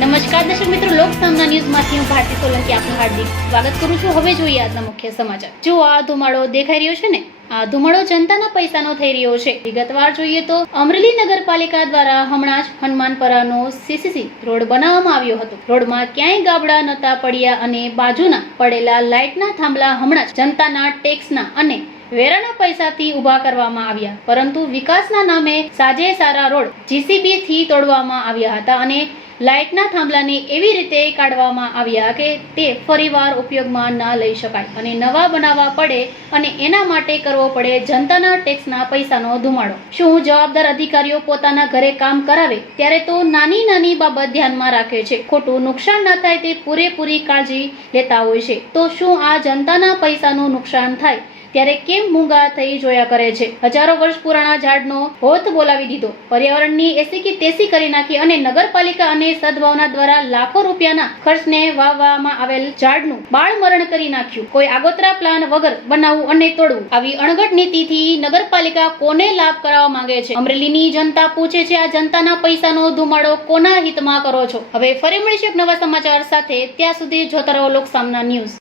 નમસ્કાર દર્શક મિત્રો, લોક સામના ન્યૂઝમાંથી હું ભારતી સોલંકી આપનું હાર્દિક સ્વાગત કરું છું. હવે જોઈએ આજના મુખ્ય સમાચાર. જો આ ધુમાડો દેખાઈ રહ્યો છે ને, આ ધુમાડો જનતાના પૈસાનો થઈ રહ્યો છે. વિગતવાર જોઈએ તો, અમરેલી નગરપાલિકા દ્વારા હમણાં જ હનુમાનપરાનો સીસીસી રોડ બનાવવામાં આવ્યો હતો. રોડમાં ક્યાંય ગાબડા નતા પડ્યા અને બાજુના પડેલા લાઇટના થાંભલા હમણાં જ જનતાના ટેક્સના અને વેરાના પૈસાથી ઊભા કરવામાં આવ્યા. પરંતુ વિકાસના નામે સાજે સારા રોડ જીસીબી થી તોડવામાં આવ્યા હતા અને લાઇટના થાંભલાને એવી રીતે કાઢવામાં આવ્યા કે તે ફરીવાર ઉપયોગમાં ન લઈ શકાય અને નવા બનાવવા પડે અને એના માટે કરવો પડે જનતાના ટેક્સના પૈસાનો ધુમાડો. શું જવાબદાર અધિકારીઓ પોતાના ઘરે કામ કરાવે ત્યારે તો નાની નાની બાબત ધ્યાનમાં રાખે છે. ખોટું નુકસાન ન થાય તે પૂરેપૂરી કાળજી લેતા હોય છે. તો શું આ જનતાના પૈસાનું નુકસાન થાય? ત્યારે કેમ મૂંગા થઈ જોયા કરે છે? હજારો વર્ષ પુરાણા ઝાડનો હોથ બોલાવી દીધો. પર્યાવરણની એસી કી તેસી કરી નાખી અને નગરપાલિકા અને સદભાવના દ્વારા લાખો રૂપિયાના ખર્ચને વાવવામાં આવેલ ઝાડનું બાળ મરણ કરી નાખ્યું. કોઈ આગોતરા પ્લાન વગર બનાવવું અને તોડવું. આવી અણઘટ નીતિથી નગરપાલિકા કોને લાભ કરાવવા માંગે છે? અમરેલીની જનતા પૂછે છે, આ જનતાના પૈસાનો ધુમાડો કોના હિતમાં કરો છો? હવે ફરી મળીશું નવા સમાચાર સાથે. ત્યાં સુધી જોતા રહો લોક સામના ન્યૂઝ.